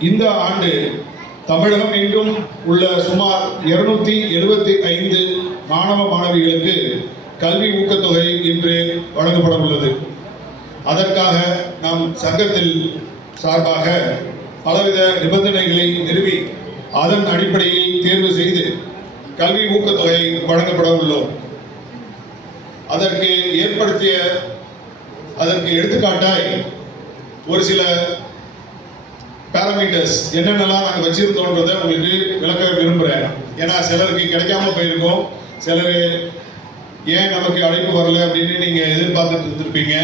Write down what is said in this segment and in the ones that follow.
இந்த ஆண்டு தமிழகம் எங்கும் உள்ள சுமார் இருநூத்தி எழுபத்தி ஐந்து மாணவ மாணவிகளுக்கு கல்வி ஊக்கத்தொகை இன்று வழங்கப்பட உள்ளது அதற்காக நம் சங்கத்தில் சார்பாக பலவித நிபந்தனைகளை நிறுவி அதன் அடிப்படையில் தேர்வு செய்து கல்வி ஊக்கத்தொகை வழங்கப்பட உள்ளோம். அதற்கு ஏற்படுத்திய அதற்கு எடுத்துக்காட்டாய் ஒரு சில பேராமீட்டர்ஸ் என்னென்னலாம் நாங்கள் வச்சிருந்தோன்றதை உங்களுக்கு விளக்க விரும்புகிறேன் ஏன்னா சிலருக்கு கிடைக்காம போயிருக்கோம். சிலர் ஏன் நமக்கு அழைப்பு வரல அப்படின்னு நீங்கள் எதிர்பார்த்துட்டு இருந்திருப்பீங்க.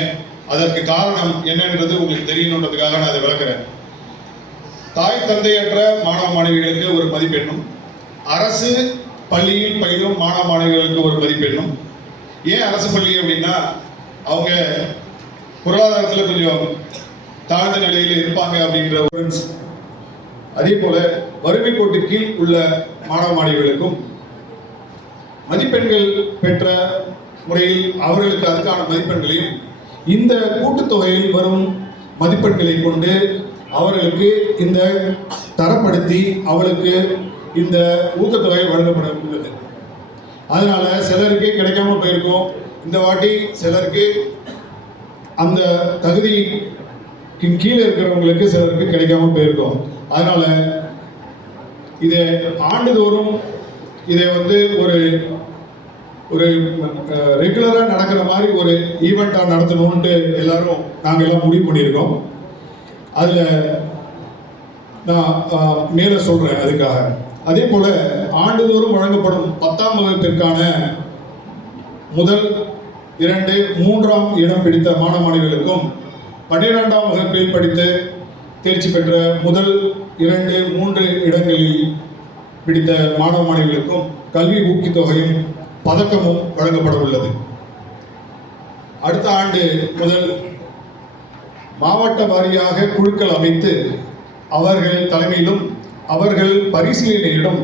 அதற்கு காரணம் என்னன்றது உங்களுக்கு தெரியணுன்றதுக்காக நான் அதை விளக்குறேன். தாய் தந்தையற்ற மாணவ மாணவிகளுக்கு ஒரு மதிப்பெண்ணும். அரசு பள்ளியில் பயிலும் மாணவ மாணவிகளுக்கு ஒரு மதிப்பெண்ணும். ஏன் அரசு பள்ளி அப்படின்னா அவங்க பொருளாதாரத்தில் கொஞ்சம் தாழ்ந்த நிலையில் இருப்பாங்க அப்படின்ற அதே போல வறுமை கோட்டு கீழ் உள்ள மாணவ மாணவிகளுக்கும் மதிப்பெண்கள் பெற்ற முறையில் அவர்களுக்கு அதுக்கான மதிப்பெண்களையும் இந்த கூட்டுத்தொகையில் வரும் மதிப்பெண்களை கொண்டு அவர்களுக்கு இந்த தரப்படுத்தி அவளுக்கு இந்த ஊக்கத்தொகை வழங்கப்பட உள்ளது. அதனால சிலருக்கு கிடைக்காம போயிருக்கும். இந்த வாட்டி சிலருக்கு அந்த தகுதி கீழே இருக்கிறவங்களுக்கு சிலருக்கு கிடைக்காம போயிருக்கும். அதனால இதை ஆண்டுதோறும் இதை வந்து ஒரு ஒரு ரெகுலராக நடக்கிற மாதிரி ஒரு ஈவெண்ட்டாக நடத்தணும்ன்ட்டு எல்லாரும் நாங்கள் எல்லாம் முடிவு பண்ணியிருக்கோம். அதில் நான் மேலே சொல்கிறேன் அதுக்காக. அதே போல் ஆண்டுதோறும் வழங்கப்படும் பத்தாம் வகுப்பிற்கான முதல் இரண்டு மூன்றாம் இடம் பிடித்த மாணவ மாணவிகளுக்கும் பன்னிரெண்டாம் வகுப்பில் படித்து தேர்ச்சி பெற்ற முதல் இரண்டு மூன்று இடங்களில் பிடித்த மாணவ மாணவிகளுக்கும் கல்வி ஊக்கித்தொகையும் பதக்கமும் வழங்கப்பட உள்ளது. அடுத்த ஆண்டு முதல் மாவட்ட வாரியாக குழுக்கள் அமைத்து அவர்கள் தலைமையிலும் அவர்கள் பரிசீலனையிலும்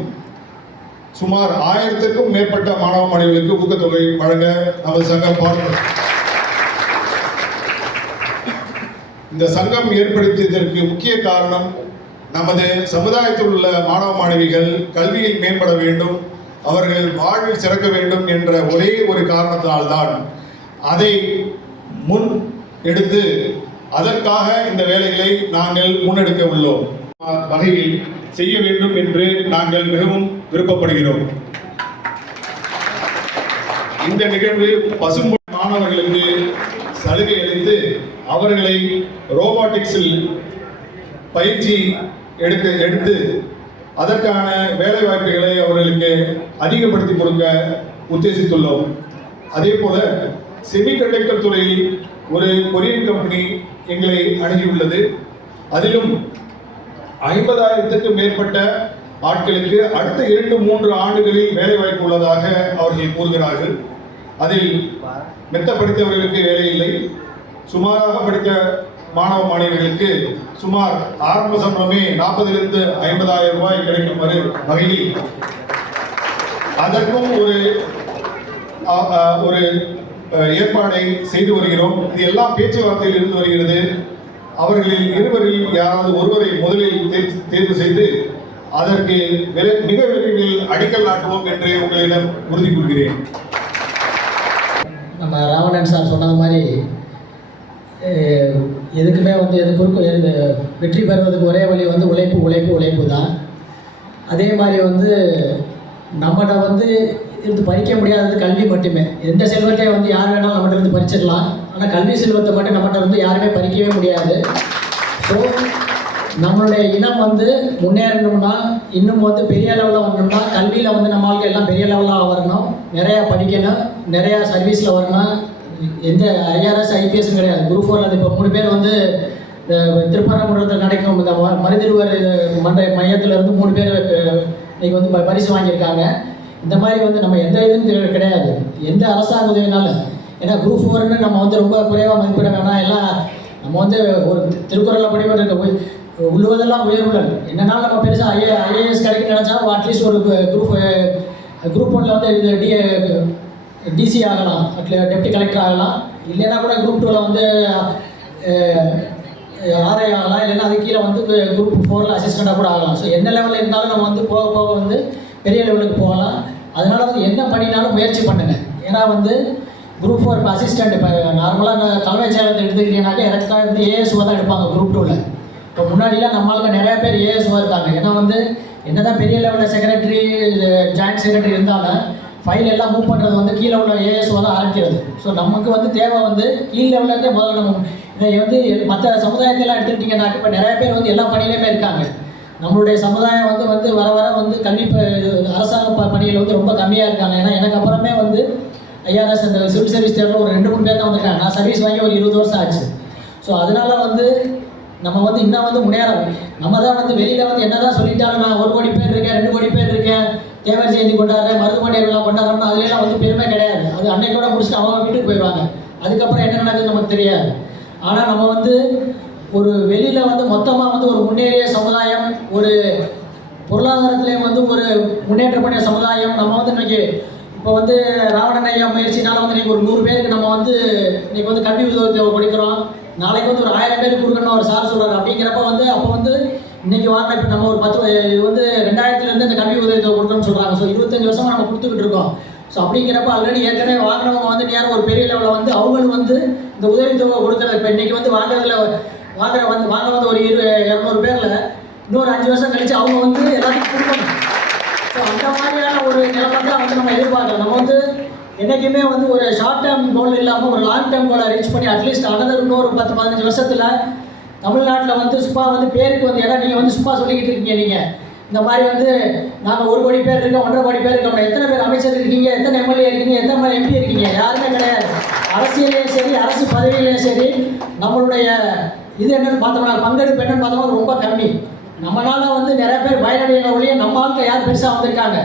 சுமார் ஆயிரத்திற்கும் மேற்பட்ட மாணவ மாணவிகளுக்கு ஊக்கத்தொகை வழங்க நமது சங்கம் பாடுபடும். இந்த சங்கம் ஏற்படுத்தியதற்கு முக்கிய காரணம் நமது சமுதாயத்தில் உள்ள மாணவ மாணவிகள் கல்வியில் மேம்பட வேண்டும் அவர்கள் வாழ்வில் சிறக்க வேண்டும் என்ற ஒரே ஒரு காரணத்தினால்தான் அதை முன் எடுத்து அதற்காக இந்த வேலைகளை நாங்கள் முன்னெடுக்க உள்ளோம். வகையில் செய்ய வேண்டும் என்று நாங்கள் மிகவும் விருப்பப்படுகிறோம். இந்த நிகழ்வு பசும்பொன் மாணவர்களுக்கு சலுகை அளித்து அவர்களை ரோபாட்டிக்ஸில் பயிற்சி எடுக்க எடுத்து அதற்கான வேலை வாய்ப்புகளை அவர்களுக்கு அதிகப்படுத்தி கொடுக்க உத்தேசித்துள்ளோம். அதே போல செமிகண்டக்டர் துறையில் ஒரு கொரியன் கம்பெனி எங்களை அணுகியுள்ளது. அதிலும் ஐம்பதாயிரத்துக்கும் மேற்பட்ட ஆட்களுக்கு அடுத்த இரண்டு மூன்று ஆண்டுகளில் வேலை வாய்ப்பு உள்ளதாக அவர்கள் கூறுகிறார்கள். அதில் மெத்தப்படுத்தியவர்களுக்கு வேலை இல்லை. சுமாராக படித்த மாணவ மாணவிகளுக்கு சுமார் ஆரம்ப சம்பளமே நாற்பதிலிருந்து ஐம்பதாயிரம் ரூபாய் கிடைக்கும் வரை வகையில் அதற்கும் ஒரு ஒரு ஏற்பாடை செய்து வருகிறோம். இது எல்லாம் பேச்சுவார்த்தையில் இருந்து வருகிறது. அவர்களில் இருவரில் யாராவது ஒருவரை முதலில் தேர்வு- தேர்வு செய்து அதற்கு விரை- மிக விரைவில் அடிக்கல் நாட்டுவோம் என்று உங்களிடம் உறுதி கூறுகிறேன் நம்ம ராவணன் சார் சொன்னது மாதிரி எதுக்குமே வந்து எது குறுக்கு எது வெற்றி பெறுவதுக்கு ஒரே வழி வந்து உழைப்பு உழைப்பு உழைப்பு தான். அதே மாதிரி வந்து நம்மகிட்ட வந்து இருந்து பறிக்க முடியாதது கல்வி மட்டுமே. எந்த செல்வத்தையும் வந்து யார் வேணாலும் நம்மகிட்ட இருந்து பறிச்சிடலாம். ஆனால் கல்வி செல்வத்தை மட்டும் நம்மகிட்ட வந்து யாருமே பறிக்கவே முடியாது. ஸோ நம்மளுடைய இனம் வந்து முன்னேறணும்னா இன்னும் வந்து பெரிய லெவலில் வரணும்னா கல்வியில் வந்து நம்ம எல்லாம் பெரிய லெவலாக வரணும். நிறையா படிக்கணும். நிறையா சர்வீஸில் வரணும். எந்த ஐஆர்எஸ் ஐபிஎஸ் கிடையாது. குரூப் ஃபோரில் இப்போ மூணு பேர் வந்து அஹ், திருப்பரங்குன்றத்தில் நடக்கும். இந்த மருதிருவர் மன்ற மையத்தில் இருந்து மூணு பேர் இன்னைக்கு வந்து ப- பரிசு வாங்கியிருக்காங்க. இந்த மாதிரி வந்து நம்ம எந்த இதுவும் கிடையாது. எந்த அரசாங்க உதவினாலும். ஏன்னா குரூப் ஃபோர்னு நம்ம வந்து ரொம்ப குறைவாக மதிப்பிட வேணாம். எல்லாம் நம்ம வந்து ஒரு திருக்குறளில் படிப்பட்டு இருக்க போய் உள்ளுவதெல்லாம் உயர்வுகள். என்னன்னாலும் நம்ம பெருசாக ஐஏ ஐஏஎஸ் கிடைக்குன்னு நினச்சாலும் அட்லீஸ்ட் ஒரு குரூப் குரூப் ஒன்றில் வந்து இது டிஏ டிசி ஆகலாம் டெப்டி கலெக்டர் ஆகலாம். இல்லைன்னா கூட குரூப் டூவில் வந்து ஆர்ஐ ஆகலாம். இல்லைன்னா அது கீழே வந்து குரூப் ஃபோரில் அசிஸ்டண்ட்டாக கூட ஆகலாம். ஸோ என்ன லெவலில் இருந்தாலும் நம்ம வந்து போக போக வந்து பெரிய லெவலுக்கு போகலாம். அதனால் வந்து என்ன பண்ணினாலும் முயற்சி பண்ணுங்க. ஏன்னா வந்து குரூப் ஃபோர் இப்போ அசிஸ்டண்ட் இப்போ நார்மலாக தலைமைச் செயலத்தை எடுத்துக்கிட்டீங்கன்னாக்கா எனக்கு வந்து ஏஎஸ்ஓ தான் எடுப்பாங்க குரூப் டூவில் இப்போ முன்னாடிலாம் நம்மளுக்கு நிறைய பேர் ஏஎஸ்ஓ இருக்காங்க. ஏன்னா வந்து என்ன தான் பெரிய லெவலில் செக்ரட்டரி ஜாயின்ட் செக்ரட்டரி இருந்தாலும் ஃபைல் எல்லாம் மூவ் பண்ணுறது வந்து கீழே உள்ள ஏஎஸ்ஓ தான் ஆரம்பிக்கிறது. ஸோ நமக்கு வந்து தேவை வந்து கீழ் லெவல்லேருந்தே முதல்ல நம்ம இதை வந்து மற்ற சமுதாயத்தெல்லாம் எடுத்துக்கிட்டிங்கன்னா இப்போ நிறைய பேர் வந்து எல்லா பணியிலையுமே இருக்காங்க. நம்மளுடைய சமுதாயம் வந்து வந்து வர வர வந்து கல்வி அரசாங்க ப பணியில் வந்து ரொம்ப கம்மியாக இருக்காங்க. ஏன்னா எனக்கு அப்புறமே வந்து ஐஆர்எஸ் அந்த சிவில் சர்வீஸ் தேர்வில் ஒரு ரெண்டு மூணு பேர் தான் வந்திருக்காங்க. நான் சர்வீஸ் வாங்கி ஒரு இருபது வருஷம் ஆச்சு. ஸோ அதனால வந்து நம்ம வந்து இன்னும் வந்து முன்னேறணும். நம்ம தான் வந்து வெளியில் வந்து என்னதான் சொல்லிட்டாலும் நான் ஒரு கோடி பேர் இருக்கேன் ரெண்டு கோடி பேர் இருக்கேன். தேவர் ஜெயந்தி கொண்டாடுற மருதுமனை விழா கொண்டாடுறோம்னு அதுலலாம் வந்து பெருமை கிடையாது. அது அன்னைக்கோட முடிச்சுட்டு அவங்க வீட்டுக்கு போயிடுவாங்க. அதுக்கப்புறம் என்ன நடக்குது நமக்கு தெரியாது. ஆனால் நம்ம வந்து ஒரு வெளியில் வந்து மொத்தமாக வந்து ஒரு முன்னேறிய சமுதாயம் ஒரு பொருளாதாரத்துலேயும் வந்து ஒரு முன்னேற்றப்பட்ட சமுதாயம் நம்ம வந்து இன்றைக்கி இப்போ வந்து ராவணன் ஐயா முயற்சினால வந்து இன்றைக்கி ஒரு நூறு பேருக்கு நம்ம வந்து இன்றைக்கி வந்து கல்வி உதவி கொடுக்குறோம். நாளைக்கு வந்து ஒரு ஆயிரம் பேருக்கு கொடுக்கணும் ஒரு சார் சொல்கிறார் அப்படிங்கிறப்ப வந்து அப்போ வந்து இன்னைக்கு வாங்க இப்போ நம்ம ஒரு பத்து இது வந்து ரெண்டாயிரத்துலேருந்து இந்த கல்வி உதவி தொகை கொடுக்கணும்னு சொல்கிறாங்க ஸோ இருபத்தஞ்சு வருஷமாக நம்ம கொடுத்துக்கிட்டு இருக்கோம். ஸோ அப்படிங்கிறப்ப ஆல்ரெடி ஏற்கனவே வாங்கினவங்க வந்து நேரம் ஒரு பெரிய லெவலில் வந்து அவங்களும் வந்து இந்த உதவித்தொகை கொடுக்குறது இப்போ இன்றைக்கி வந்து வாங்குறதுல வாங்குற வந்து வாங்க வந்து ஒரு இரு இரநூறு பேரில் இன்னொரு அஞ்சு வருஷம் கழிச்சு அவங்க வந்து எல்லாத்துக்கும் கொடுக்கணும். ஸோ அந்த மாதிரியான ஒரு நிலைமை தான் வந்து நம்ம எதிர்பார்க்கலாம் நம்ம வந்து என்றைக்குமே வந்து ஒரு ஷார்ட் டேர்ம் கோல் இல்லாமல் ஒரு லாங் டேர்ம் கோலை ரீச் பண்ணி அட்லீஸ்ட் அனதர் இன்னொரு பத்து பதினஞ்சு வருஷத்தில் தமிழ்நாட்டில் வந்து சுப்பா வந்து பேருக்கு வந்து ஏன்னா நீங்கள் வந்து சுப்பா சொல்லிக்கிட்டு இருக்கீங்க நீங்கள் இந்த மாதிரி வந்து நாங்கள் ஒரு கோடி பேர் இருக்கோம் ஒன்றரை கோடி பேர் இருக்கோம். எத்தனை பேர் அமைச்சர் இருக்கீங்க எத்தனை எம்எல்ஏ இருக்கீங்க எத்தனை எம்பி இருக்கீங்க? யாருமே கிடையாது. அரசியலையும் சரி அரசு பதவியிலையும் சரி நம்மளுடைய இது என்னென்னு பார்த்தோம்னா பங்கெடுப்பு என்னன்னு பார்த்தோம்னா ரொம்ப கம்மி. நம்மளால் வந்து நிறைய பேர் பயனடைகிற ஒழிய நம்ம ஆட்கள் யார் பெருசாக வந்திருக்காங்க.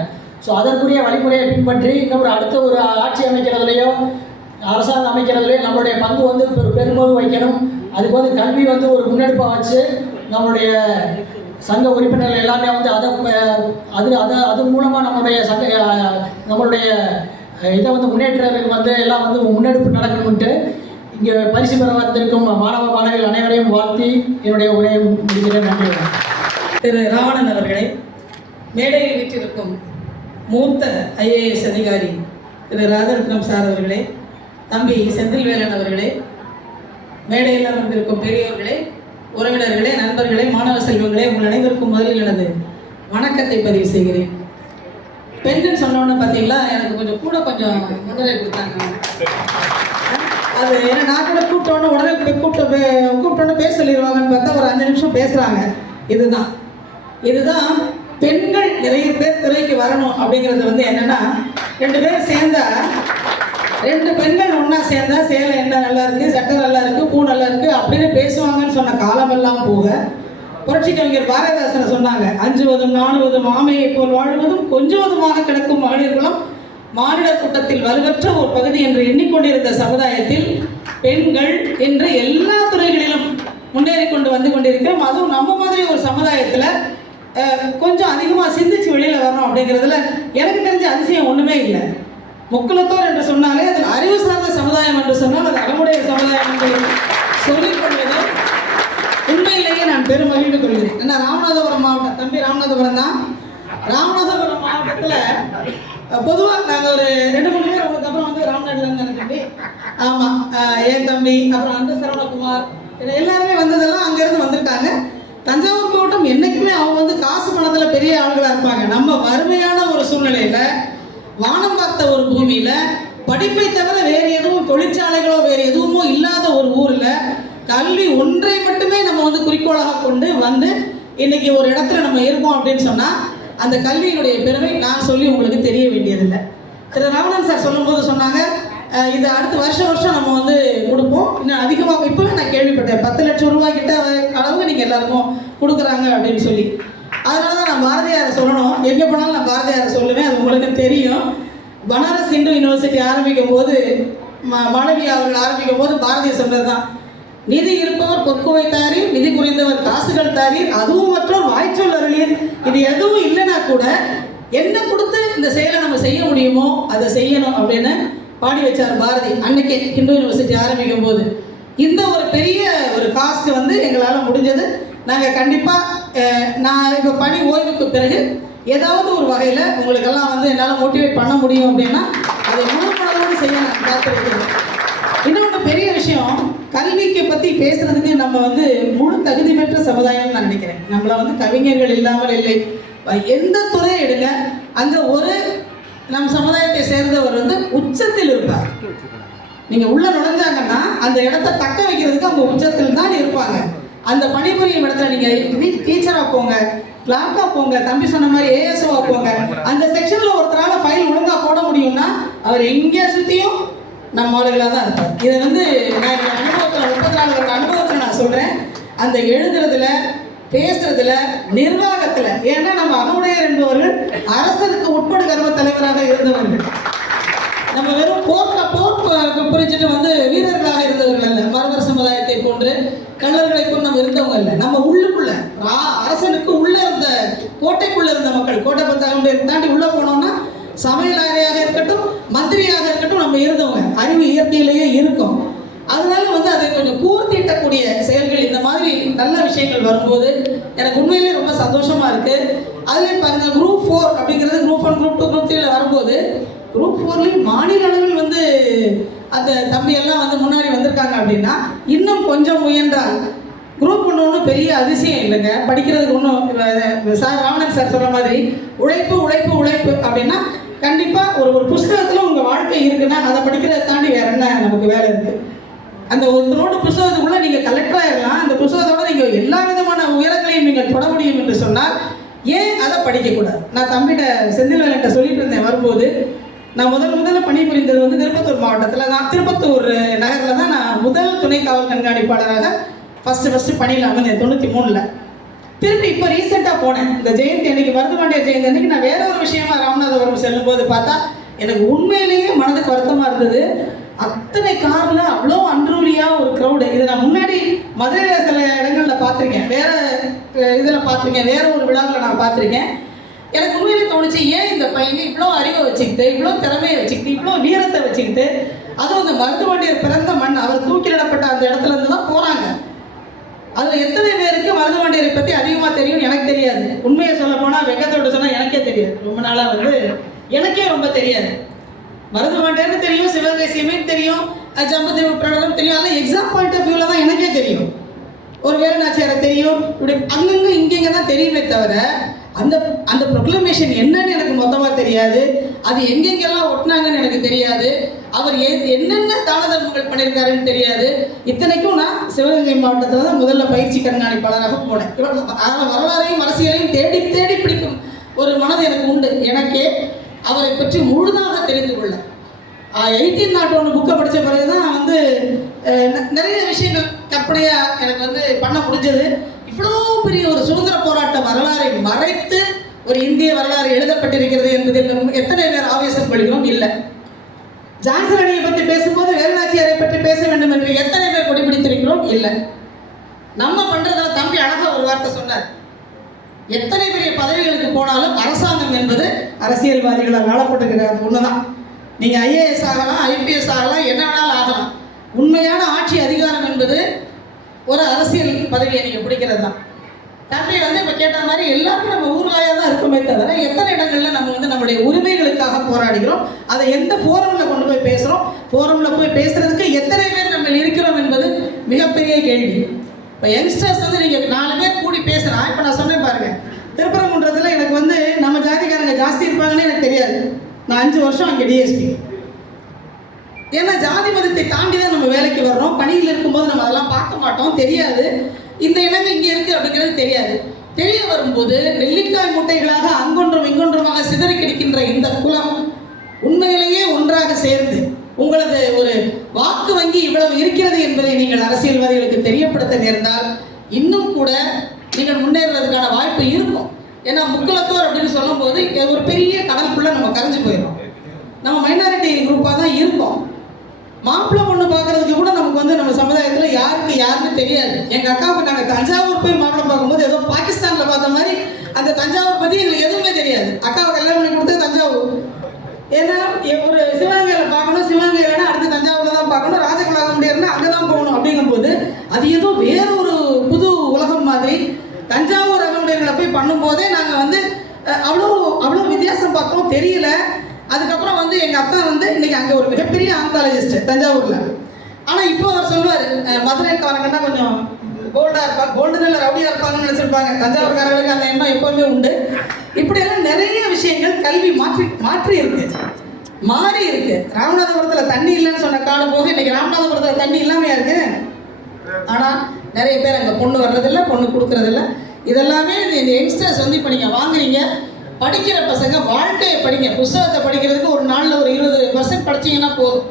ஸோ அதற்குரிய வழிமுறையை பின்பற்றி இன்னும் அடுத்த ஒரு ஆட்சி அமைக்கிறதுலையோ அரசாங்கம் அமைக்கிறதுலே நம்மளுடைய பங்கு வந்து பெரும்பங்கு வைக்கணும் அதுக்கு வந்து கல்வி வந்து ஒரு முன்னெடுப்பாக வச்சு நம்மளுடைய சங்க உறுப்பினர்கள் எல்லாமே வந்து அதை அது அதை அது மூலமாக நம்மளுடைய சங்க நம்மளுடைய இதை வந்து முன்னேற்றத்துக்கு வந்து எல்லாம் வந்து முன்னெடுப்பு நடக்கணும்ட்டு இங்கே பரிசு பெற வந்திருக்கும் மாணவ மாணவிகள் அனைவரையும் வாழ்த்தி என்னுடைய உரையை முடிக்கிறேன். நன்றி திரு ராவணன் அவர்களே மேடையில் வீட்டிருக்கும் மூத்த ஐஏஎஸ் அதிகாரி திரு ராஜரத்னம் சார் அவர்களே தம்பி செந்தில்வேலன் அவர்களே மேடையில் அமர்ந்திருக்கும் பெரியவர்களே உறவினர்களே நண்பர்களே மாணவ செல்வங்களே உங்கள் அனைவருக்கும் முதலில் எனது வணக்கத்தை பதிவு செய்கிறேன். பெண்கள் சொன்னோன்னு பார்த்தீங்களா? எனக்கு கொஞ்சம் கூட கொஞ்சம் முன்னுரை கொடுத்தாங்க. அது ஏன்னா நான் கூட கூப்பிட்டோன்னு உடனே போய் கூப்பிட்ட கூப்பிட்டோன்னு பேச சொல்லிடுவாங்கன்னு பார்த்தா ஒரு அஞ்சு நிமிஷம் பேசுகிறாங்க இதுதான். இதுதான் பெண்கள் நிறைய பேர் துறைக்கு வரணும் அப்படிங்கிறது வந்து என்னென்னா ரெண்டு பேரும் சேர்ந்தா ரெண்டு பெண்கள் ஒன்றா சேர்ந்தா சேலை என்ன நல்லா இருக்கு சட்டை நல்லா இருக்கு பூ நல்லா இருக்கு அப்படின்னு பேசுவாங்கன்னு சொன்ன காலமெல்லாம் போக புரட்சி கவிஞர் பாரதிதாசன் சொன்னாங்க அஞ்சுவதும் நாணுவதும் ஆமையை போல் வாழ்வதும் கொஞ்சமாக கிடக்கும் மகளிர் குலம் மானிடர் கூட்டத்தில் வலுவற்ற ஒரு பகுதி என்று எண்ணிக்கொண்டிருந்த சமுதாயத்தில் பெண்கள் என்று எல்லா துறைகளிலும் முன்னேறி கொண்டு வந்து கொண்டிருக்கிறோம். அதுவும் நம்ம மாதிரி ஒரு சமுதாயத்தில் கொஞ்சம் அதிகமாக சிந்திச்சு வெளியில் வரணும் அப்படிங்கிறதுல எனக்கு தெரிஞ்ச அதிசயம் ஒன்றுமே இல்லை. முக்குலத்தோர் என்று சொன்னாலே அதில் அறிவு சார்ந்த சமுதாயம் என்று சொன்னால் அது அகமுடைய சமுதாயம் என்று சொல்லிக் உண்மையிலேயே நான் பெரும் மகிழ்வு கொள்கிறேன். ஏன்னா ராமநாதபுரம் மாவட்டம் தம்பி ராமநாதபுரம் தான்? ராமநாதபுரம் மாவட்டத்தில் பொதுவாக நாங்கள் ஒரு ரெண்டு மூணு பேர் உங்களுக்கு அப்புறம் வந்து ராமநாட்டில் இருந்து தம்பி. ஆமாம் என் தம்பி? அப்புறம் வந்து சரவணகுமார். எல்லாருமே வந்ததெல்லாம் அங்கேருந்து வந்திருக்காங்க. தஞ்சாவூர் மாவட்டம் என்றைக்குமே அவங்க வந்து காசு பணத்தில் பெரிய ஆளுகளாக இருப்பாங்க. நம்ம வறுமையான ஒரு சூழ்நிலையில் வானம் பார்த்த ஒரு பூமியில படிப்பை தவிர வேறு எதுவும் தொழிற்சாலைகளோ வேறு எதுவுமோ இல்லாத ஒரு ஊர்ல கல்வி ஒன்றை மட்டுமே நம்ம வந்து குறிக்கோளாக கொண்டு வந்து இன்னைக்கு ஒரு இடத்துல நம்ம இருக்கோம் அப்படின்னு சொன்னா அந்த கல்வியினுடைய பெருமை நான் சொல்லி உங்களுக்கு தெரிய வேண்டியதில்லை. திரு. ராவணன் சார் சொல்லும்போது சொன்னாங்க இது அடுத்த வருஷம் வருஷம் நம்ம வந்து கொடுப்போம். இன்னும் அதிகமாக இப்போவே நான் கேள்விப்பட்டேன். பத்து லட்சம் ரூபாய் கிட்ட அளவுக்கு நீங்கள் எல்லாருக்கும் கொடுக்குறாங்க அப்படின்னு சொல்லி. அதனால தான் நான் பாரதியாரை சொல்லணும். எங்கே போனாலும் நான் பாரதியாரை சொல்லுவேன். அது உங்களுக்கு தெரியும். பனாரஸ் இந்து யூனிவர்சிட்டி ஆரம்பிக்கும் போது ம- மாணவி அவர்கள் ஆரம்பிக்கும் போது பாரதிய சொன்னது தான். நிதி இருப்பவர் பொற்குவை தாரீர் நிதி குறைந்தவர் காசுகள் தாரீர் அதுவும் மற்றும் வாய்ச்சொல் அருளியர் இது எதுவும் இல்லைன்னா கூட என்ன கொடுத்து இந்த செயலை நம்ம செய்ய முடியுமோ அதை செய்யணும் அப்படின்னு பாடி வச்சார் பாரதி அன்னைக்கே ஹிந்து யூனிவர்சிட்டி ஆரம்பிக்கும் போது இந்த ஒரு பெரிய ஒரு காஸ்ட் வந்து எங்களால் முடிஞ்சது. நாங்கள் கண்டிப்பாக நான் இப்போ பணி ஓய்வுக்கு பிறகு ஏதாவது ஒரு வகையில் உங்களுக்கெல்லாம் வந்து என்னால் மோட்டிவேட் பண்ண முடியும் அப்படின்னா அதை முழுமனதோடு செய்ய நான் காத்திருக்கிறேன். இன்னொன்று பெரிய விஷயம் கல்விக்கு பற்றி பேசுகிறதுக்கு நம்ம வந்து முழு தகுதி பெற்ற சமுதாயம்னு நான் நினைக்கிறேன். நம்மளை வந்து கவிஞர்கள் இல்லாமல் இல்லை. எந்த துறையை எடுங்க அங்கே ஒரு நம் சமுதாயத்தை சேர்ந்தவர் வந்து உச்சத்தில் இருப்பார். நீங்கள் உள்ளே நுழைஞ்சாங்கன்னா அந்த இடத்த தக்க வைக்கிறதுக்கு அவங்க உச்சத்தில் தான் இருப்பாங்க. அந்த பணிபுரியும் இடத்துல நீங்கள் டீச்சராக போங்க கிளார்க்காக போங்க தம்பி சொன்ன மாதிரி ஏஎஸ்ஓவாக போங்க. அந்த செக்ஷனில் ஒருத்தரால் ஃபைல் ஒழுங்காக போட முடியும்னா அவர் எங்கே சுற்றியும் நம்ம ஆளுகளாக தான் இருப்பார். இதை வந்து நான் என் அனுபவத்தில் முப்பத்தி நாலு வருட அனுபவத்தில் நான் சொல்கிறேன் அந்த எழுதுறதுல பேசுறதுல நிர்வாகத்தில் ஏன்னா நம்ம அகமுடையர் என்பவர்கள் அரசனுக்கு கர்ம தலைவராக இருந்தவர்கள். நம்ம வெறும் போர்க்க போர் புரிஞ்சுட்டு வந்து வீரர்களாக இருந்தவர்கள் அல்ல. மரவர் சமுதாயத்தை போன்று கல்லர்களை இருந்தவங்க இல்லை நம்ம உள்ளுக்குள்ள அரசனுக்கு உள்ள இருந்த கோட்டைக்குள்ள இருந்த மக்கள் கோட்டை பத்தாண்டு தாண்டி உள்ள போனோம்னா சமையல் அறையாக இருக்கட்டும் மந்திரியாக இருக்கட்டும் நம்ம இருந்தவங்க. அறிவு இயற்கையிலேயே இருக்கும். அதனால வந்து அதை கொஞ்சம் கூர்த்திட்டக்கூடிய செயல்கள் இந்த மாதிரி நல்ல விஷயங்கள் வரும்போது எனக்கு உண்மையிலேயே ரொம்ப சந்தோஷமா இருக்கு. அதுலேயும் பாருங்க குரூப் ஃபோர் அப்படிங்கிறது group one group two group த்ரீல வரும்போது குரூப் ஃபோர்லேயும் மாநில அளவில் வந்து அந்த தம்பி எல்லாம் வந்து முன்னாடி வந்திருக்காங்க அப்படின்னா இன்னும் கொஞ்சம் முயன்றால் குரூப் ஒன்று ஒன்றும் பெரிய அதிசயம் இல்லைங்க. படிக்கிறதுக்கு ஒன்றும் சார் ராமணன் சார் சொல்கிற மாதிரி உழைப்பு உழைப்பு உழைப்பு அப்படின்னா கண்டிப்பாக ஒரு ஒரு புஸ்தகத்தில் உங்கள் வாழ்க்கை இருக்குன்னா அதை படிக்கிறதை தாண்டி வேற என்ன நமக்கு வேலை இருக்குது அந்த ஒருத்தரோட புஸ்தகத்துக்குள்ள நீங்கள் கலெக்டர் அந்த புஸ்தகத்தோட நீங்கள் எல்லா விதமான உயரங்களையும் நீங்கள் தொட முடியும் என்று சொன்னால் ஏன் அதை படிக்கக்கூடாது? நான் தம்பிகிட்ட செந்தில்வேலன்ட்ட சொல்லிட்டு இருந்தேன் வரும்போது நான் முதல் முதல்ல பணிபுரிந்தது வந்து திருப்பத்தூர் மாவட்டத்தில் நான் திருப்பத்தூர் நகரில் தான் நான் முதல் துணை காவல் கண்காணிப்பாளராக ஃபஸ்ட்டு ஃபஸ்ட்டு பணியில் அமர்ந்தேன் தொண்ணூற்றி மூணில். திருப்பி இப்போ ரீசெண்டாக போனேன். இந்த ஜெயந்தி அன்னைக்கு மருதுபாண்டியர் ஜெயந்தி அன்னைக்கு நான் வேற ஒரு விஷயமா ராமநாதபுரம் செல்லும்போது பார்த்தா எனக்கு உண்மையிலேயே மனதுக்கு வருத்தமாக இருந்தது. அத்தனை காரில் அவ்வளோ அன்ரூலியாக ஒரு க்ரௌடு இதை நான் முன்னாடி மதுரையில் சில இடங்களில் பார்த்துருக்கேன். வேற இதில் பார்த்துருக்கேன். வேற ஒரு விழாவில் நான் பார்த்துருக்கேன். எனக்கு உண்மையிலே தோணுச்சு ஏன் இந்த பையனை இவ்வளோ அறிவை வச்சுக்கிட்டு இவ்வளோ திறமையை வச்சுக்கிட்டு இவ்வளோ வீரத்தை வச்சுக்கிட்டு அதுவும் அந்த மருதுபாண்டியர் பிறந்த மண் அவர் தூக்கிலிடப்பட்ட அந்த இடத்துல இருந்து தான் போகிறாங்க அதில் எத்தனை பேருக்கு மருதுபாண்டியரை பற்றி அதிகமாக தெரியும் எனக்கு தெரியாது. உண்மையை சொல்ல போனால் வெக்கத்தோட சொன்னால் எனக்கே தெரியாது. ரொம்ப நாளாக வந்து எனக்கே ரொம்ப தெரியாது. மருதுபாண்டியர்னு தெரியும் சிவகேசியமே தெரியும் அஹ் ஜம்புதேவ தெரியும் அதெல்லாம் எக்ஸாம் பாயிண்ட் ஆஃப் வியூவில் தான் எனக்கே தெரியும். ஒரு வேலுநாச்சியாரை தெரியும் இப்படி அங்கங்கே இங்கே தான் தெரியுமே தவிர அந்த அந்த ப்ரொக்ளமேஷன் என்னன்னு எனக்கு மொத்தமாக தெரியாது. அது எங்கெங்கெல்லாம் ஒட்டினாங்கன்னு எனக்கு தெரியாது. அவர் எ- என்னென்ன தான தர்மங்கள் பண்ணியிருக்காருன்னு தெரியாது. இத்தனைக்கும் நான் சிவகங்கை மாவட்டத்தில் தான் முதல்ல பயிற்சி கண்காணிப்பாளராக போனேன். இவ்வளவு- வரலாறையும் அரசியலையும் தேடி தேடி பிடிக்கும் ஒரு மனது எனக்கு உண்டு. எனக்கே அவரை பற்றி முழுதாக தெரிந்து கொள்ள. எயிட்டீன் நாட் ஒன்று புக்கை படித்த பிறகு தான் வந்து ந- நிறைய விஷயங்கள் கற்பனையாக எனக்கு வந்து பண்ண முடிஞ்சது. இவ்வளோ பெரிய ஒரு சுதந்திர போராட்ட வரலாறை மறைத்து ஒரு இந்திய வரலாறு எழுதப்பட்டிருக்கிறது என்பதில் எத்தனை பேர் ஆவேசம் கொள்கிறோம்? இல்லை. ஜான்சன் அணியை பற்றி பேசும்போது வேலுநாச்சியாரை பற்றி பேச வேண்டும் என்று எத்தனை பேர் கொடிபிடித்திருக்கிறோம்? இல்லை. நம்ம பண்றத தம்பி அழகா ஒரு வார்த்தை சொன்னார். எத்தனை பெரிய பதவிகளுக்கு போனாலும் அரசாங்கம் என்பது அரசியல்வாதிகளால் ஆளப்பட்டிருக்கிற அது ஒண்ணுதான் நீங்க ஐஏஎஸ் ஆகலாம் ஐபிஎஸ் ஆகலாம் என்ன வேணாலும் ஆகலாம். உண்மையான ஆட்சி அதிகாரம் என்பது ஒரு அரசியல் பதவியை நீங்கள் பிடிக்கிறது தான் தம்பி வந்து இப்போ கேட்ட மாதிரி எல்லாருக்கும் நம்ம ஊர்காயாக தான் இருக்குமே தவிர எத்தனை இடங்களில் நம்ம வந்து நம்மளுடைய உரிமைகளுக்காக போராடுகிறோம்? அதை எந்த ஃபோரமில் கொண்டு போய் பேசுகிறோம் ஃபோரமில் போய் பேசுகிறதுக்கு எத்தனை பேர் நம்ம இருக்கிறோம் என்பது மிகப்பெரிய கேள்வி. இப்போ யங்ஸ்டர்ஸ் வந்து நீங்கள் நாலு பேர் கூடி பேசுகிறேன் இப்போ நான் சொன்னேன் பாருங்கள் திருப்பரங்குன்றத்தில் எனக்கு வந்து நம்ம ஜாதிக்காரங்க ஜாஸ்தி இருப்பாங்கன்னு எனக்கு தெரியாது. நான் அஞ்சு வருஷம் அங்கே டிஎஸ்பி ஏன்னா ஜாதி மதத்தை தாண்டி தான் நம்ம வேலைக்கு வர்றோம். பணியில் இருக்கும்போது நம்ம அதெல்லாம் பார்க்க மாட்டோம். தெரியாது. இந்த இடங்கள் இங்கே இருக்குது அப்படிங்கிறது தெரியாது. தெரிய வரும்போது நெல்லிக்காய் முட்டைகளாக அங்கொன்றும் இங்கொன்றுமாக சிதறி கிடைக்கின்ற இந்த குலம் உண்மையிலேயே ஒன்றாக சேர்ந்து உங்களது ஒரு வாக்கு வங்கி இவ்வளவு இருக்கிறது என்பதை நீங்கள் அரசியல்வாதிகளுக்கு தெரியப்படுத்த நேர்ந்தால் இன்னும் கூட நீங்கள் முன்னேறுறதுக்கான வாய்ப்பு இருக்கும். ஏன்னா முக்குலத்தோர் அப்படின்னு சொல்லும்போது ஒரு பெரிய கடலுக்குள்ள நம்ம கரைஞ்சு போயிடும் நம்ம மைனாரிட்டி குரூப்பாக தான் இருக்கோம். மாப்பிள்ளை பொண்ணு பார்க்கறதுக்கு கூட நமக்கு வந்து நம்ம சமுதாயத்தில் யாருக்கு யாருன்னு தெரியாது. எங்கள் அக்காவுக்கு நாங்கள் தஞ்சாவூர் போய் மாப்பிள்ளை பார்க்கும்போது ஏதோ பாகிஸ்தானில் பார்த்த மாதிரி அந்த தஞ்சாவூர் பற்றி எங்களுக்கு எதுவுமே தெரியாது. அக்காவை கல்யாணம் பண்ணி கொடுத்தது தஞ்சாவூர். ஏன்னா ஒரு சிவகங்கையில் பார்க்கணும் சிவகங்கையிலனா அடுத்து தஞ்சாவூரில் தான் பார்க்கணும் ராஜகலாக முடியாதுன்னா அங்கே தான் போகணும் அப்படிங்கும்போது அது ஏதோ வேற ஒரு புது உலகம் மாதிரி தஞ்சாவூர் அகமுடையர்களை போய் பண்ணும்போதே நாங்கள் வந்து அவ்வளோ அவ்வளோ வித்தியாசம் பார்த்தோம் தெரியல. அதுக்கப்புறம் வந்து எங்கள் அக்கா வந்து இன்னைக்கு அங்கே ஒரு மிகப்பெரிய ஆந்தாலஜிஸ்ட் தஞ்சாவூரில். ஆனால் இப்போ அவர் சொல்லுவார் மதுரைக்காரங்கன்னா கொஞ்சம் கோல்டாக இருப்பாங்க போல்டு ரவுடியாக இருப்பாங்கன்னு நினச்சிருப்பாங்க. தஞ்சாவூர்காரர்களுக்கு அந்த எண்ணம் எப்போவுமே உண்டு. இப்படியெல்லாம் நிறைய விஷயங்கள் கல்வி மாற்றி மாற்றி இருக்கு மாறி இருக்கு ராமநாதபுரத்தில் தண்ணி இல்லைன்னு சொன்ன காலம் போக இன்னைக்கு ராமநாதபுரத்தில் தண்ணி இல்லாமையா இருக்கு? ஆனால் நிறைய பேர் அங்கே பொண்ணு வர்றதில்ல பொண்ணு கொடுக்கறதில்ல. இதெல்லாமே இந்த யங்ஸ்டர்ஸ் வந்து இப்போ நீங்கள் வாங்குறீங்க. படிக்கிற பசங்க வாழ்க்கையை படிங்க. புஸ்தகத்தை படிக்கிறதுக்கு ஒரு நாளில் ஒரு இருபது பர்சன்ட் படிச்சீங்கன்னா போதும்.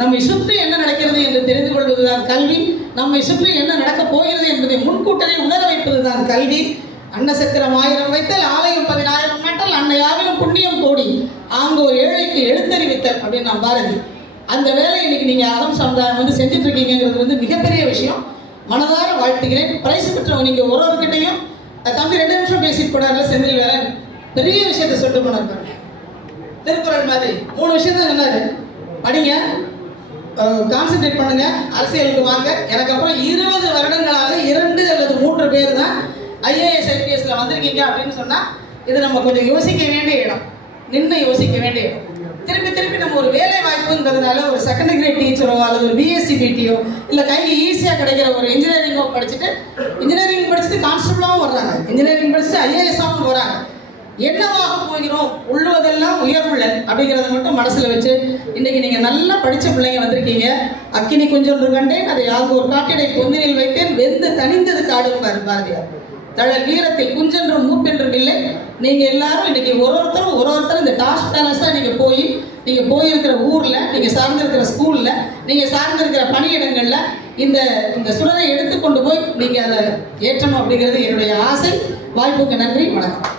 நம்மை சுற்றி என்ன நடக்கிறது என்று தெரிந்து கொள்வதுதான் கல்வி. நம்மை சுற்றி என்ன நடக்கப் போகிறது என்பதை முன்கூட்டரை உணர வைப்பதுதான் கல்வி. அன்னசத்திரம் ஆயிரம் வைத்தல் ஆலயம் பதினாயிரம் நட்டல் அன்னையாவிலும் புண்ணியம் கோடி. ஆங்கோர் ஏழைக்கு எழுத்தறிவித்தல் அப்படின்னு நான் பாரதி அந்த வேலையை இன்னைக்கு நீங்கள் அகம் சமுதாயம் வந்து செஞ்சுட்டு இருக்கீங்கிறது வந்து மிகப்பெரிய விஷயம். மனதார வாழ்த்துகிறேன். பிரைஸ் பெற்றவங்க நீங்கள் ஒரு ஒருக்கிட்டையும் தம்பி ரெண்டு நிமிஷம் பேசிட்டு போனார்ல செந்தில் வேலை. பெரிய விஷயத்தை சொல்லிட்டு போனார் திருக்குறள் மாதிரி மூணு விஷயத்தை தான் சொன்னாரு. படிங்க. கான்சென்ட்ரேட் பண்ணுங்க. அரசியலுக்கு வாங்க. எனக்கு அப்புறம் இருபது வருடங்களாக இரண்டு அல்லது மூன்று பேர் தான் ஐஏஎஸ் ஐபிஎஸ்ல வந்திருக்கீங்க அப்படின்னு சொன்னா இது நம்ம கொஞ்சம் யோசிக்க வேண்டிய இடம். நின்று யோசிக்க வேண்டிய இடம். திருப்பி திருப்பி நம்ம ஒரு வேலை வாய்ப்புங்கிறதுனால ஒரு செகண்ட் கிரேட் டீச்சரோ அல்லது ஒரு பிஎஸ்சி பிடியோ இல்லை கைக்கு ஈஸியாக கிடைக்கிற ஒரு இன்ஜினியரிங்கோ படிச்சுட்டு இன்ஜினியரிங் படிச்சுட்டு கான்ஸ்டபிளாகவும் வர்றாங்க. இன்ஜினியரிங் படிச்சுட்டு ஐஏஎஸ்ஸாகவும் போகிறாங்க என்னவாக போகிறோம்? உள்ளுவதெல்லாம் உயர்வுள்ளன் அப்படிங்கிறத மட்டும் மனசுல வச்சு இன்னைக்கு நீங்க நல்லா படிச்ச பிள்ளைங்க வந்திருக்கீங்க. அக்கினி கொஞ்சம் கண்டேன். அதை யாருக்கு ஒரு காட்டிடை பொந்தினில் வைத்தேன். வெந்து தனிந்தது காடும் பாரதியார். தழல் வீரத்தில் குஞ்சென்றும் மூப்பென்றும் இல்லை. நீங்க எல்லாரும் இன்னைக்கு ஒரு ஒருத்தரும் ஒரு ஒருத்தரும் இந்த டாஸ்க் பேலன்ஸா நீங்க போய் நீங்க போயிருக்கிற ஊர்ல நீங்க சார்ந்திருக்கிற ஸ்கூல்ல நீங்க சார்ந்திருக்கிற பணியிடங்கள்ல இந்த இந்த சுடரை எடுத்துக்கொண்டு போய் நீங்க அதை ஏற்றணும் அப்படிங்கிறது என்னுடைய ஆசை. வாய்ப்புக்கு நன்றி. வணக்கம்.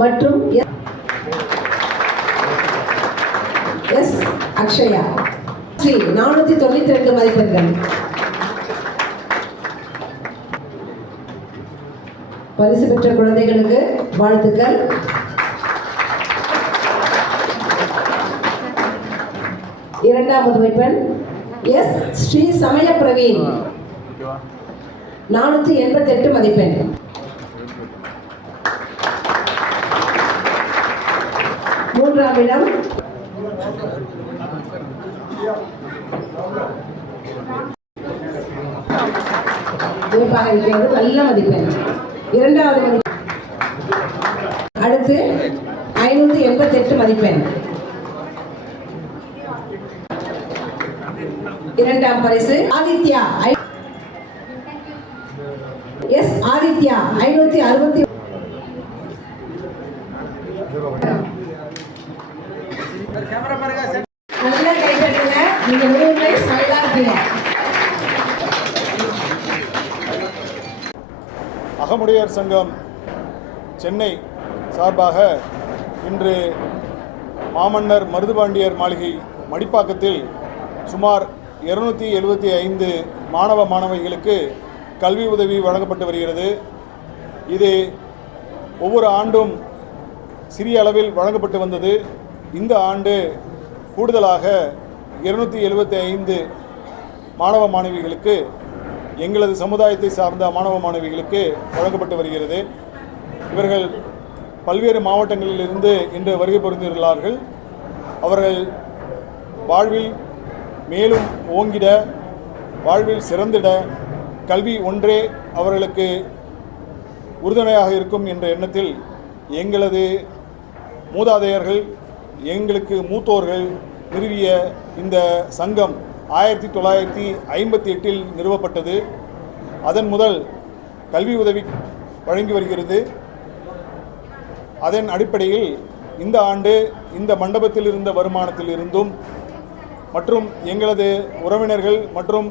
மற்றும் எஸ்- எஸ் அக்ஷயா. ஸ்ரீ நானூற்றி தொண்ணூற்றி ரெண்டு மதிப்பெண்கள். பரிசு பெற்ற குழந்தைகளுக்கு வாழ்த்துக்கள். இரண்டாவது மதிப்பெண் எஸ் ஸ்ரீ சமய பிரவீன் நானூற்றி எண்பத்தெட்டு மதிப்பெண். மூன்றாம் இருக்கிறது நல்ல மதிப்பெண் இரண்டாவது மதிப்பெண். அடுத்து ஐநூற்றி எண்பத்தெட்டு மதிப்பெண் இரண்டாம் பரிசு ஆதித்யா எஸ் ஆதித்யா ஐநூத்தி அறுபத்தி நல்லா கைப்பற்றுங்க நீங்க நூறு வயசு நல்லா இருக்கீங்க அகமுடையார் சங்கம் சென்னை சார்பாக இன்று மாமன்னர் மருதுபாண்டியர் மாளிகை மடிப்பாக்கத்தில் சுமார் இருநூத்தி எழுபத்தி ஐந்து மாணவ மாணவிகளுக்கு கல்வி உதவி வழங்கப்பட்டு வருகிறது. இது ஒவ்வொரு ஆண்டும் சிறிய அளவில் வழங்கப்பட்டு வந்தது. இந்த ஆண்டு கூடுதலாக இருநூற்றி எழுபத்தி ஐந்து மாணவ மாணவிகளுக்கு எங்களது சமுதாயத்தை சார்ந்த மாணவ மாணவிகளுக்கு வழங்கப்பட்டு வருகிறது. இவர்கள் பல்வேறு மாவட்டங்களிலிருந்து இன்று வருகை புரிந்துள்ளார்கள். அவர்கள் வாழ்வில் மேலும் ஓங்கிட வாழ்வில் சிறந்திட கல்வி ஒன்றே அவர்களுக்கு உறுதுணையாக இருக்கும் என்ற எண்ணத்தில் எங்களது மூதாதையர்கள் எங்களுக்கு மூத்தோர்கள் நிறுவிய இந்த சங்கம் ஆயிரத்தி தொள்ளாயிரத்தி ஐம்பத்தி எட்டில் நிறுவப்பட்டது. அதன் முதல் கல்வி உதவி வழங்கி வருகிறது. அதன் அடிப்படையில் இந்த ஆண்டு இந்த மண்டபத்தில் இருந்த வருமானத்தில் இருந்தும் மற்றும் எங்களது உறவினர்கள் மற்றும்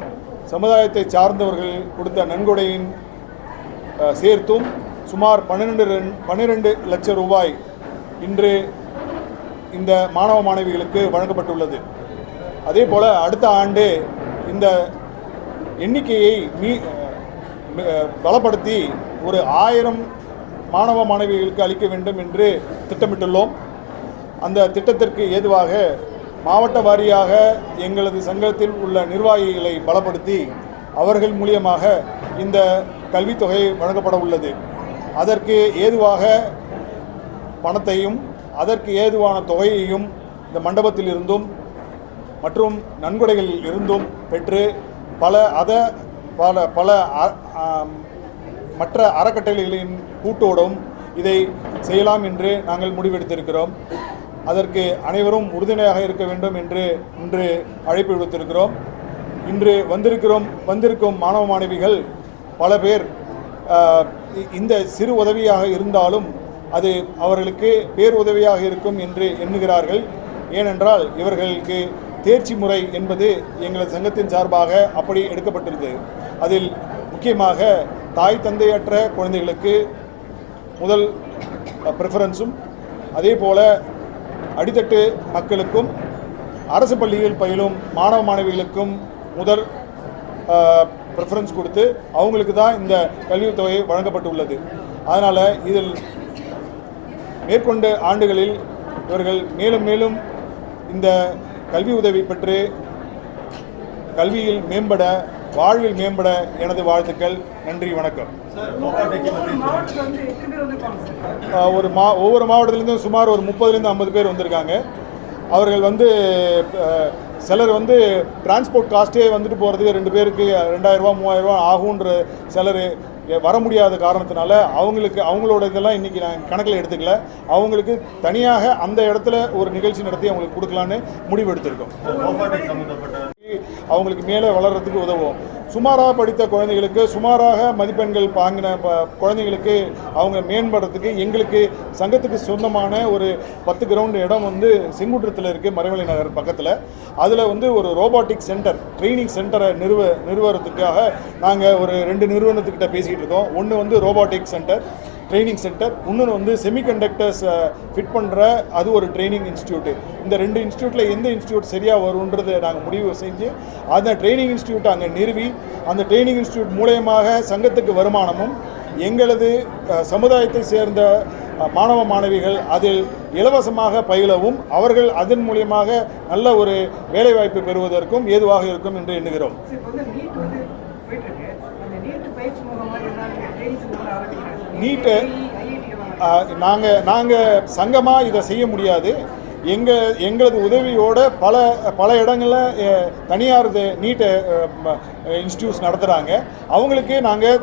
சமுதாயத்தை சார்ந்தவர்கள் கொடுத்த நன்கொடையின் சேர்த்தும் சுமார் பன்னிரெண்டு பன்னிரெண்டு லட்சம் ரூபாய் இன்று இந்த மாணவ மாணவிகளுக்கு வழங்கப்பட்டுள்ளது. அதே போல் அடுத்த ஆண்டு இந்த எண்ணிக்கையை மீ பலப்படுத்தி ஒரு ஆயிரம் மாணவ மாணவிகளுக்கு அளிக்க வேண்டும் என்று திட்டமிட்டுள்ளோம். அந்த திட்டத்திற்கு ஏதுவாக மாவட்ட வாரியாக எங்களது சங்கத்தில் உள்ள நிர்வாகிகளை பலப்படுத்தி அவர்கள் மூலியமாக இந்த கல்வித்தொகை வழங்கப்பட உள்ளது. அதற்கு ஏதுவாக பணத்தையும் அதற்கு ஏதுவான தொகையையும் இந்த மண்டபத்தில் இருந்தும் மற்றும் நன்கொடைகளில் இருந்தும் பெற்று பல அத பல பல அ- மற்ற அறக்கட்டளைகளின் கூட்டோடும் இதை செய்யலாம் என்று நாங்கள் முடிவெடுத்திருக்கிறோம். அதற்கு அனைவரும் உறுதுணையாக இருக்க வேண்டும் என்று இன்று அழைப்பு விடுத்திருக்கிறோம். இன்று வந்திருக்கிறோம் வந்திருக்கும் மாணவ மாணவிகள் பல பேர் இந்த சிறு உதவியாக இருந்தாலும் அது அவர்களுக்கு பேருதவியாக இருக்கும் என்று எண்ணுகிறார்கள். ஏனென்றால் இவர்களுக்கு தேர்ச்சி முறை என்பது எங்களது சங்கத்தின் சார்பாக அப்படி எடுக்கப்பட்டிருந்தது. அதில் முக்கியமாக தாய் தந்தையற்ற குழந்தைகளுக்கு முதல் ப்ரிஃபரன்ஸும் அதே போல் அடித்தட்டு மக்களுக்கும் அரசு பள்ளியில் பயிலும் மாணவ மாணவிகளுக்கும் முதல் ப்ரிஃபரன்ஸ் கொடுத்து அவங்களுக்கு தான் இந்த கல்வித் தொகை வழங்கப்பட்டுள்ளது. அதனால் இதில் மேற்கொண்ட ஆண்டுகளில் இவர்கள் மேலும் மேலும் இந்த கல்வி உதவி பெற்று கல்வியில் மேம்பட வாழ்வில் மேம்பட எனது வாழ்த்துக்கள். நன்றி வணக்கம். ஒரு மா ஒவ்வொரு மாவட்டத்திலேருந்தும் சுமார் ஒரு முப்பதுலேருந்து ஐம்பது பேர் வந்திருக்காங்க. அவர்கள் வந்து சிலர் வந்து டிரான்ஸ்போர்ட் காஸ்ட்டே வந்துட்டு போகிறதுக்கு ரெண்டு பேருக்கு ரெண்டாயிரரூபா மூவாயிரரூபா ஆகுன்ற சிலர் வர முடியாத காரணத்தினால அவங்களுக்கு அவங்களோட இதெல்லாம் இன்றைக்கி நான் கணக்கில் எடுத்துக்கல. அவங்களுக்கு தனியாக அந்த இடத்துல ஒரு நிகழ்ச்சி நடத்தி அவங்களுக்கு கொடுக்கலான்னு முடிவு எடுத்திருக்கோம். அவங்களுக்கு மேலே வளர்கிறதுக்கு உதவும். சுமாராக படித்த குழந்தைகளுக்கு சுமாராக மதிப்பெண்கள் வாங்கின ப- குழந்தைகளுக்கு அவங்க மேம்படுறதுக்கு எங்களுக்கு சங்கத்துக்கு சொந்தமான ஒரு பத்து கிரவுண்டு இடம் வந்து செங்குன்றத்தில் இருக்குது மறைமலை நகர் பக்கத்தில். அதில் வந்து ஒரு ரோபாட்டிக் சென்டர் ட்ரைனிங் சென்டரை நிறுவ நிறுவறதுக்காக நாங்கள் ஒரு ரெண்டு நிறுவனத்துக்கிட்ட பேசிகிட்டு இருக்கோம். ஒன்று வந்து ரோபாட்டிக் சென்டர் ட்ரைனிங் சென்டர் இன்னொன்று வந்து செமிகண்டக்டர்ஸ் ஃபிட் பண்ணுற அது ஒரு ட்ரைனிங் இன்ஸ்டியூட்டு இந்த ரெண்டு இன்ஸ்டியூட்டில் எந்த இன்ஸ்டியூட் சரியாக வரும்ன்றது நாங்கள் முடிவு செஞ்சு அந்த ட்ரைனிங் இன்ஸ்டியூட் அங்கே நிறுவி அந்த ட்ரைனிங் இன்ஸ்டியூட் மூலயமாக சங்கத்துக்கு வருமானமும் எங்களது சமுதாயத்தை சேர்ந்த மாணவ மாணவிகள் அதில் இலவசமாக பயிலவும் அவர்கள் அதன் மூலியமாக நல்ல ஒரு வேலைவாய்ப்பு பெறுவதற்கும் ஏதுவாக இருக்கும் என்று எண்ணுகிறோம். நீட்டு நாங்கள் நாங்கள் சங்கமாக இதை செய்ய முடியாது. எங்கள் எங்களது உதவியோட பல பல இடங்களில் தனியார் இது நீட்டை இன்ஸ்டியூட்ஸ் நடத்துகிறாங்க அவங்களுக்கு நாங்கள்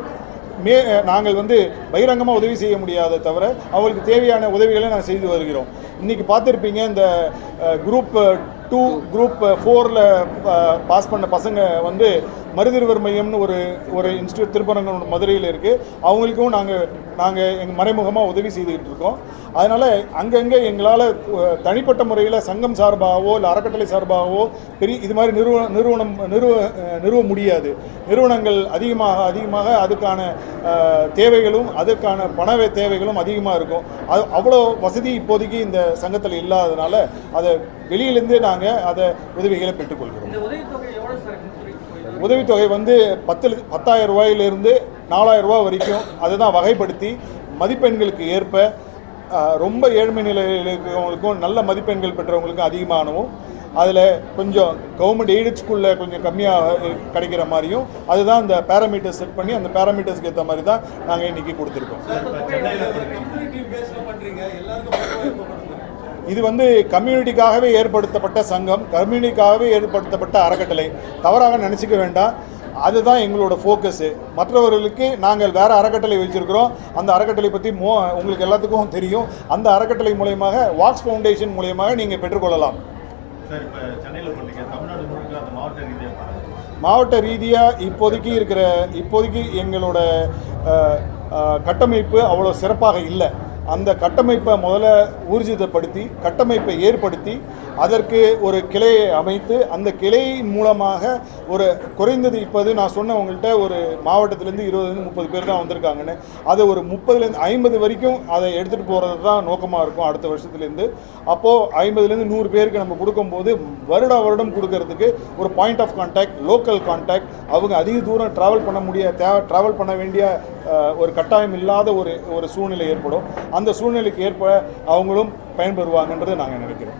மே நாங்கள் வந்து பகிரங்கமாக உதவி செய்ய முடியாத தவிர அவங்களுக்கு தேவையான உதவிகளை நாங்கள் செய்து வருகிறோம். இன்றைக்கி பார்த்துருப்பீங்க இந்த குரூப் டூ குரூப் ஃபோரில் பாஸ் பண்ண பசங்க வந்து மருதிருவர் மையம்னு ஒரு ஒரு இன்ஸ்டியூட் திருப்பரங்கனோட மதுரையில் இருக்குது அவங்களுக்கும் நாங்கள் நாங்கள் எங்கள் மறைமுகமாக உதவி செய்துக்கிட்டு இருக்கோம். அதனால் அங்கங்கே எங்களால் தனிப்பட்ட முறையில் சங்கம் சார்பாகவோ இல்லை அறக்கட்டளை சார்பாகவோ பெரிய இது மாதிரி நிறுவ நிறுவனம் நிறுவ நிறுவ முடியாது. நிறுவனங்கள் அதிகமாக அதிகமாக அதுக்கான தேவைகளும் அதற்கான பண தேவைகளும் அதிகமாக இருக்கும். அது அவ்வளோ வசதி இப்போதைக்கு இந்த சங்கத்தில் இல்லாததுனால அதை வெளியிலேருந்து நாங்கள் அதை உதவிகளை பெற்றுக்கொள்கிறோம் இந்த உதவித்தொகை எவ்வளோ சார் உதவித்தொகை வந்து பத்து பத்தாயிரம் ரூபாயிலிருந்து நாலாயிரம் ரூபாய் வரைக்கும் அதுதான் வகைப்படுத்தி மதிப்பெண்களுக்கு ஏற்ப ரொம்ப ஏழ்மை நிலையில் இருக்கிறவங்களுக்கும் நல்ல மதிப்பெண்கள் பெற்றவங்களுக்கும் அதிகமானவும் அதில் கொஞ்சம் கவர்மெண்ட் எய்டட் ஸ்கூலில் கொஞ்சம் கம்மியாக கிடைக்கிற மாதிரியும் அதுதான் இந்த பேராமீட்டர்ஸ் செட் பண்ணி அந்த பேராமீட்டர்ஸ்க்கு ஏற்ற மாதிரி தான் நாங்கள் இன்றைக்கி கொடுத்துருக்கோம். இது வந்து கம்யூனிட்டிக்காகவே ஏற்படுத்தப்பட்ட சங்கம் கம்யூனிட்டிக்காகவே ஏற்படுத்தப்பட்ட அறக்கட்டளை. தவறாக நினச்சிக்க வேண்டாம். அதுதான் எங்களோட ஃபோக்கஸு மற்றவர்களுக்கு நாங்கள் வேறு அறக்கட்டளை வச்சுருக்கிறோம். அந்த அறக்கட்டளை பற்றி மோ உங்களுக்கு எல்லாத்துக்கும் தெரியும். அந்த அறக்கட்டளை மூலயமாக வாக்ஸ் ஃபவுண்டேஷன் மூலயமாக நீங்கள் பெற்றுக்கொள்ளலாம். மாவட்ட ரீதியாக இப்போதைக்கு இருக்கிற இப்போதைக்கு எங்களோட கட்டமைப்பு அவ்வளோ சிறப்பாக இல்லை. அந்த கட்டமைப்பை முதல்ல ஊர்ஜிதப்படுத்தி கட்டமைப்பை ஏற்படுத்தி அதற்கு ஒரு கிளையை அமைத்து அந்த கிளையின் மூலமாக ஒரு குறைந்தது இப்போது நான் சொன்ன உங்கள்கிட்ட ஒரு மாவட்டத்திலேருந்து இருபதுலேருந்து முப்பது பேர் தான் வந்திருக்காங்கன்னு. அதை ஒரு முப்பதுலேருந்து ஐம்பது வரைக்கும் அதை எடுத்துகிட்டு போகிறது தான் நோக்கமாக இருக்கும் அடுத்த வருஷத்துலேருந்து. அப்போது ஐம்பதுலேருந்து நூறு பேருக்கு நம்ம கொடுக்கும்போது வருடா வருடம் கொடுக்கறதுக்கு ஒரு point of contact local contact அவங்க அதிக தூரம் ட்ராவல் பண்ண முடிய தேவை ட்ராவல் பண்ண வேண்டிய ஒரு கட்டாயம் இல்லாத ஒரு ஒரு சூழ்நிலை ஏற்படும். அந்த சூழ்நிலைக்கு ஏற்ப அவங்களும் பயன்பெறுவாங்கன்றது நாங்கள் நினைக்கிறோம்.